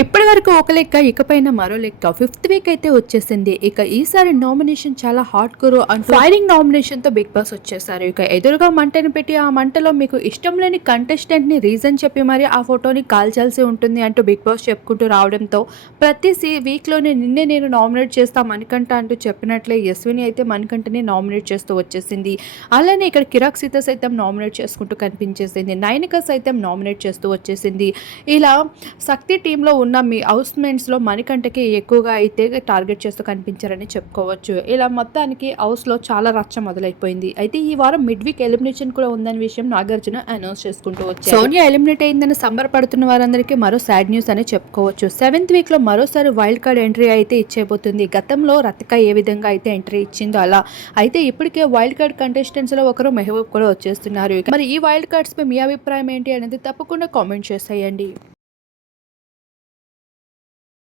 ఇప్పటి వరకు ఒక లెక్క ఇకపైన మరో లెక్క. ఫిఫ్త్ వీక్ అయితే వచ్చేసింది. ఇక ఈసారి నామినేషన్ చాలా హాట్ గురు అంటూ ఫైరింగ్ నామినేషన్తో బిగ్ బాస్ వచ్చేసారు. ఇక ఎదురుగా మంటను పెట్టి ఆ మంటలో మీకు ఇష్టం లేని కంటెస్టెంట్ని రీజన్ చెప్పి మరి ఆ ఫోటోని కాల్చాల్సి ఉంటుంది అంటూ బిగ్ బాస్ చెప్పుకుంటూ రావడంతో ప్రతి వీక్లోనే నిన్నే నేను నామినేట్ చేస్తా మణికంఠ అంటూ చెప్పినట్లే యశ్విని అయితే మణికంఠని నామినేట్ చేస్తూ వచ్చేసింది. అలానే ఇక్కడ కిరాక్ సీత సైతం నామినేట్ చేసుకుంటూ కనిపించేసింది. నైనిక సైతం నామినేట్ చేస్తూ వచ్చేసింది. ఇలా శక్తి టీంలో ఉన్న మీ హౌస్మేట్స్లో మణికంఠకి ఎక్కువగా అయితే టార్గెట్ చేస్తూ కనిపించారని చెప్పుకోవచ్చు. ఇలా మొత్తానికి హౌస్లో చాలా రచ్చ మొదలైపోయింది. అయితే ఈ వారం మిడ్ వీక్ ఎలిమినేషన్ కూడా ఉందని విషయం నాగార్జున అనౌన్స్ చేసుకుంటూ వచ్చారు. సోనియా ఎలిమినేట్ అయిందని సంబరపడుతున్న వారందరికీ మరో సాడ్ న్యూస్ అని చెప్పుకోవచ్చు. సెవెంత్ వీక్లో మరోసారి వైల్డ్ కార్డ్ ఎంట్రీ అయితే ఇచ్చేపోతుంది గతంలో రతిక ఏ విధంగా అయితే ఎంట్రీ ఇచ్చిందో అలా. అయితే ఇప్పటికే వైల్డ్ కార్డ్ కంటెస్టెంట్స్లో ఒకరు మెహబూబ్ కూడా వచ్చేస్తున్నారు. మరి ఈ వైల్డ్ కార్డ్స్ పై మీ అభిప్రాయం ఏంటి అనేది తప్పకుండా కామెంట్ చేసేయండి.